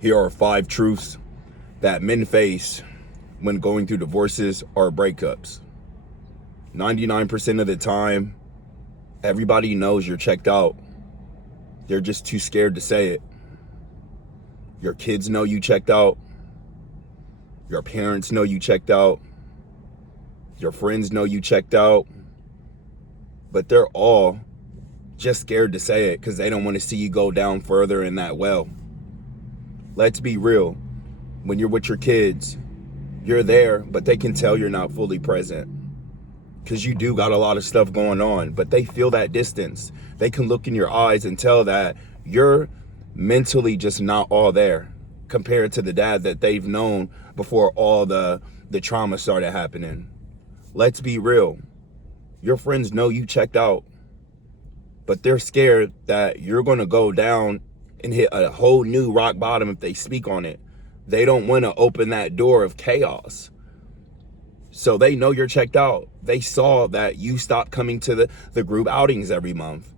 Here are 5 truths that men face when going through divorces or breakups. 99% of the time, everybody knows you're checked out. They're just too scared to say it. Your kids know you checked out. Your parents know you checked out. Your friends know you checked out. But they're all just scared to say it because they don't want to see you go down further in that well. Let's be real. When you're with your kids, you're there, but they can tell you're not fully present because you do got a lot of stuff going on, but they feel that distance. They can look in your eyes and tell that you're mentally just not all there compared to the dad that they've known before all the trauma started happening. Let's be real. Your friends know you checked out, but they're scared that you're going to go down and hit a whole new rock bottom if they speak on it. They don't want to open that door of chaos. So they know you're checked out. They saw that you stopped coming to the group outings every month.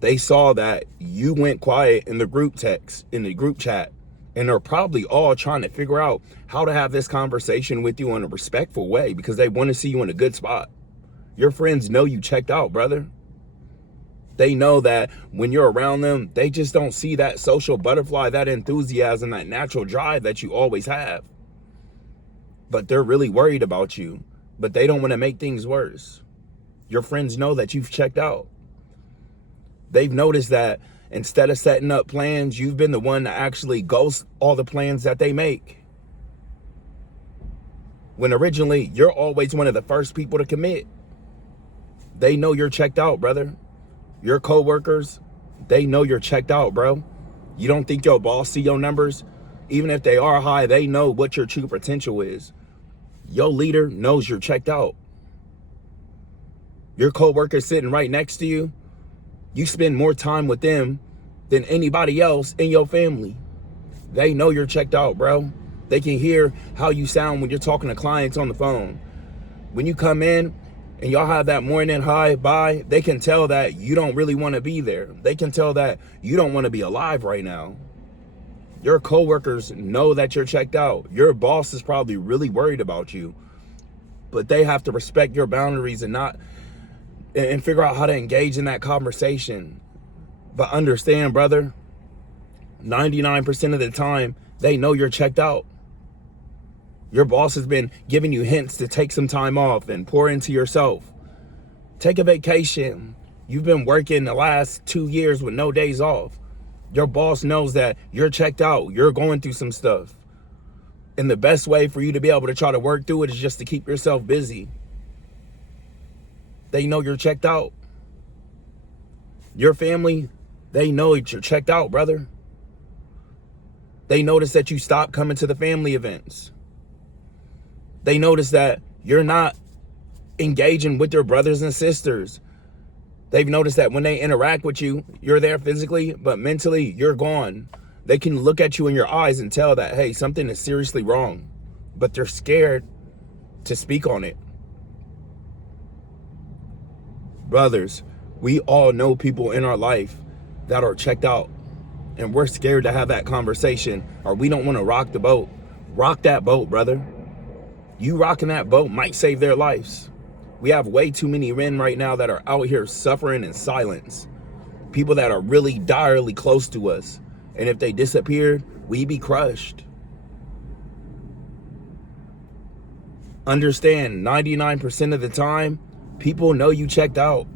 They saw that you went quiet in the group text, in the group chat, and they're probably all trying to figure out how to have this conversation with you in a respectful way because they want to see you in a good spot. Your friends know you checked out, brother. They know that when you're around them, they just don't see that social butterfly, that enthusiasm, that natural drive that you always have. But they're really worried about you, but they don't want to make things worse. Your friends know that you've checked out. They've noticed that instead of setting up plans, you've been the one to actually ghost all the plans that they make. When originally, you're always one of the first people to commit. They know you're checked out, brother. Your coworkers, they know you're checked out, bro. You don't think your boss see your numbers? Even if they are high, they know what your true potential is. Your leader knows you're checked out. Your coworker sitting right next to you, you spend more time with them than anybody else in your family. They know you're checked out, bro. They can hear how you sound when you're talking to clients on the phone. When you come in and y'all have that morning hi, bye, they can tell that you don't really want to be there. They can tell that you don't want to be alive right now. Your coworkers know that you're checked out. Your boss is probably really worried about you, but they have to respect your boundaries and figure out how to engage in that conversation. But understand, brother, 99% of the time, they know you're checked out. Your boss has been giving you hints to take some time off and pour into yourself. Take a vacation. You've been working the last 2 years with no days off. Your boss knows that you're checked out. You're going through some stuff. And the best way for you to be able to try to work through it is just to keep yourself busy. They know you're checked out. Your family, they know that you're checked out, brother. They notice that you stopped coming to the family events. They notice that you're not engaging with your brothers and sisters. They've noticed that when they interact with you, you're there physically, but mentally, you're gone. They can look at you in your eyes and tell that, hey, something is seriously wrong, but they're scared to speak on it. Brothers, we all know people in our life that are checked out, and we're scared to have that conversation, or we don't want to rock the boat. Rock that boat, brother. You rocking that boat might save their lives. We have way too many men right now that are out here suffering in silence. People that are really direly close to us. And if they disappeared, we'd be crushed. Understand, 99% of the time, people know you checked out.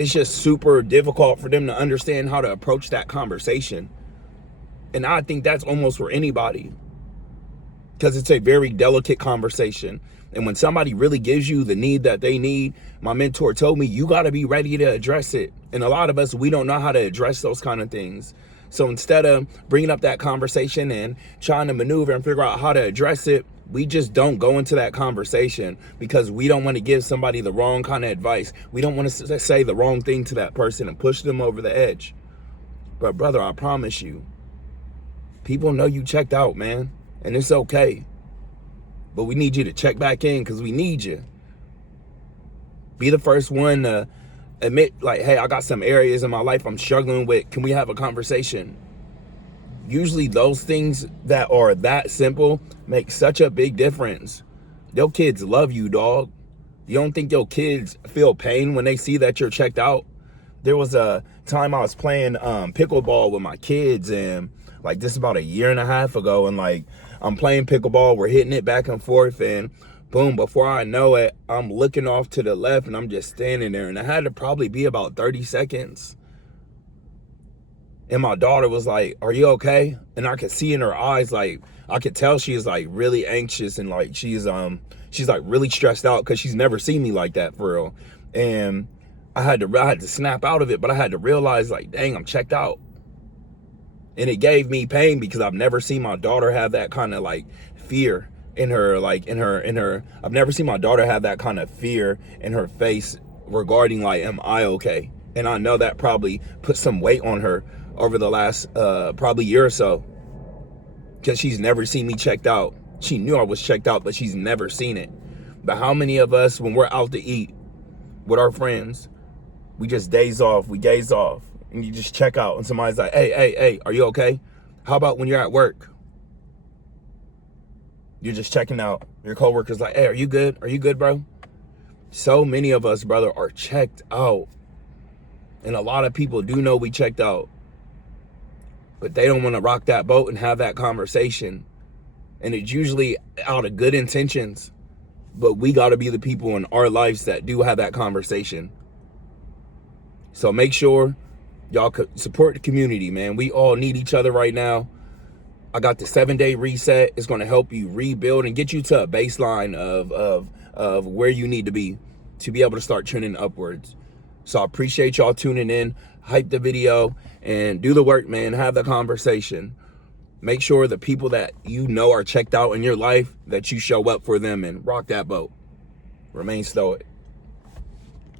It's just super difficult for them to understand how to approach that conversation. And I think that's almost for anybody, because it's a very delicate conversation. And when somebody really gives you the need that they need, my mentor told me, you got to be ready to address it. And a lot of us, we don't know how to address those kind of things. So instead of bringing up that conversation and trying to maneuver and figure out how to address it, we just don't go into that conversation because we don't want to give somebody the wrong kind of advice. We don't want to say the wrong thing to that person and push them over the edge. But brother, I promise you, people know you checked out, man. And it's okay. But we need you to check back in because we need you. Be the first one to admit, like, hey, I got some areas in my life I'm struggling with. Can we have a conversation? Usually those things that are that simple make such a big difference. Your kids love you, dog. You don't think your kids feel pain when they see that you're checked out? There was a time I was playing pickleball with my kids, and like this about a year and a half ago, and like I'm playing pickleball, we're hitting it back and forth, and boom, before I know it, I'm looking off to the left and I'm just standing there, and it had to probably be about 30 seconds. And my daughter was like, "Are you okay?" And I could see in her eyes, like I could tell she is like really anxious, and like she's like really stressed out because she's never seen me like that for real. And I had to snap out of it, but I had to realize, like, dang, I'm checked out. And it gave me pain because I've never seen my daughter have that kind of like fear in her, like in her I've never seen my daughter have that kind of fear in her face regarding like, am I okay? And I know that probably put some weight on her over the last probably year or so, because she's never seen me checked out. She knew I was checked out, but she's never seen it. But how many of us, when we're out to eat with our friends, we just gaze off, and you just check out, and somebody's like, hey, are you okay? How about when you're at work? You're just checking out. Your coworker's like, hey, are you good? Are you good, bro? So many of us, brother, are checked out. And a lot of people do know we checked out, but they don't want to rock that boat and have that conversation. And it's usually out of good intentions, but we got to be the people in our lives that do have that conversation. So make sure y'all support the community, man. We all need each other right now. I got the 7-day reset. It's going to help you rebuild and get you to a baseline of where you need to be able to start trending upwards. So I appreciate y'all tuning in. Hype the video and do the work, man. Have the conversation. Make sure the people that you know are checked out in your life, that you show up for them and rock that boat. Remain stoic.